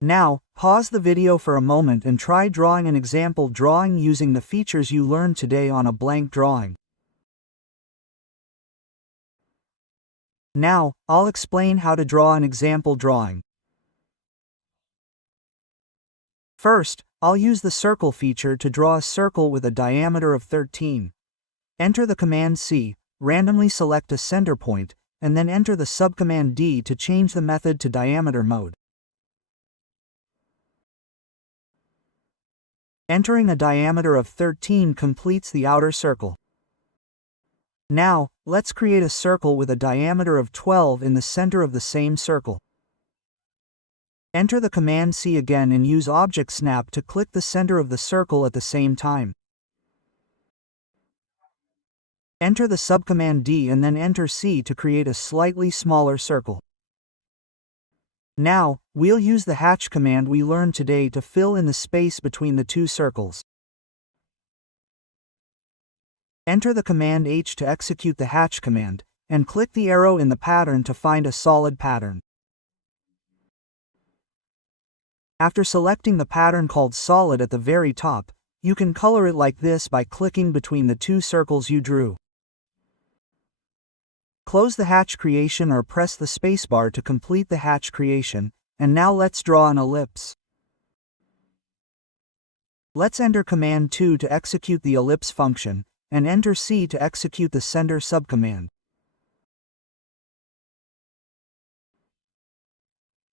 Now, pause the video for a moment and try drawing an example drawing using the features you learned today on a blank drawing. Now, I'll explain how to draw an example drawing. First, I'll use the circle feature to draw a circle with a diameter of 13. Enter the command C, randomly select a center point, and then enter the subcommand D to change the method to diameter mode. Entering a diameter of 13 completes the outer circle. Now, let's create a circle with a diameter of 12 in the center of the same circle. Enter the command C again and use Object Snap to click the center of the circle at the same time. Enter the subcommand D and then enter C to create a slightly smaller circle. Now, we'll use the hatch command we learned today to fill in the space between the two circles. Enter the command H to execute the hatch command, and click the arrow in the pattern to find a solid pattern. After selecting the pattern called solid at the very top, you can color it like this by clicking between the two circles you drew. Close the hatch creation or press the spacebar to complete the hatch creation, and now let's draw an ellipse. Let's enter command 2 to execute the ellipse function, and enter C to execute the center subcommand.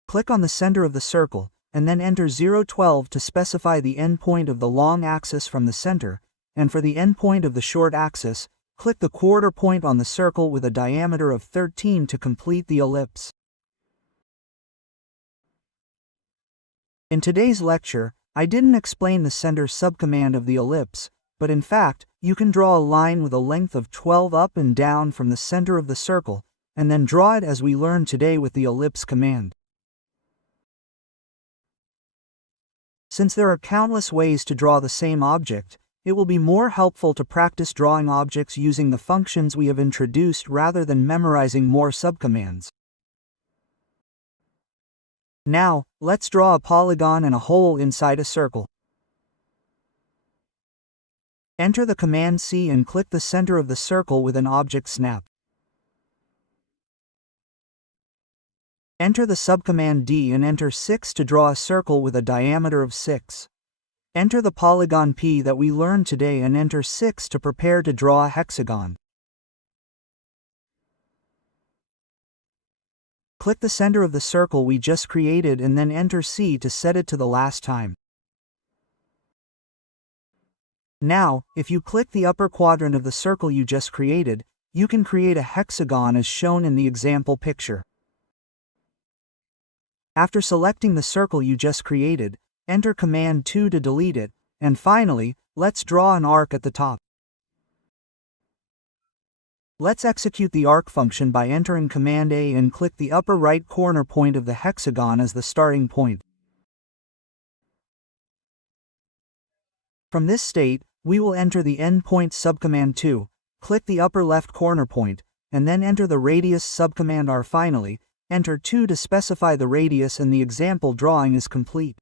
Click on the center of the circle, and then enter 012 to specify the endpoint of the long axis from the center, and for the endpoint of the short axis, click the quarter point on the circle with a diameter of 13 to complete the ellipse. In today's lecture, I didn't explain the center subcommand of the ellipse, but in fact, you can draw a line with a length of 12 up and down from the center of the circle, and then draw it as we learned today with the ellipse command. Since there are countless ways to draw the same object, it will be more helpful to practice drawing objects using the functions we have introduced rather than memorizing more subcommands. Now, let's draw a polygon and a hole inside a circle. Enter the command C and click the center of the circle with an object snap. Enter the subcommand D and enter 6 to draw a circle with a diameter of 6. Enter the polygon P that we learned today and enter 6 to prepare to draw a hexagon. Click the center of the circle we just created and then enter C to set it to the last time. Now, if you click the upper quadrant of the circle you just created, you can create a hexagon as shown in the example picture. After selecting the circle you just created, enter command 2 to delete it, and finally, let's draw an arc at the top. Let's execute the arc function by entering command A and click the upper right corner point of the hexagon as the starting point. From this state, we will enter the endpoint subcommand 2, click the upper left corner point, and then enter the radius subcommand R. Finally, enter 2 to specify the radius and the example drawing is complete.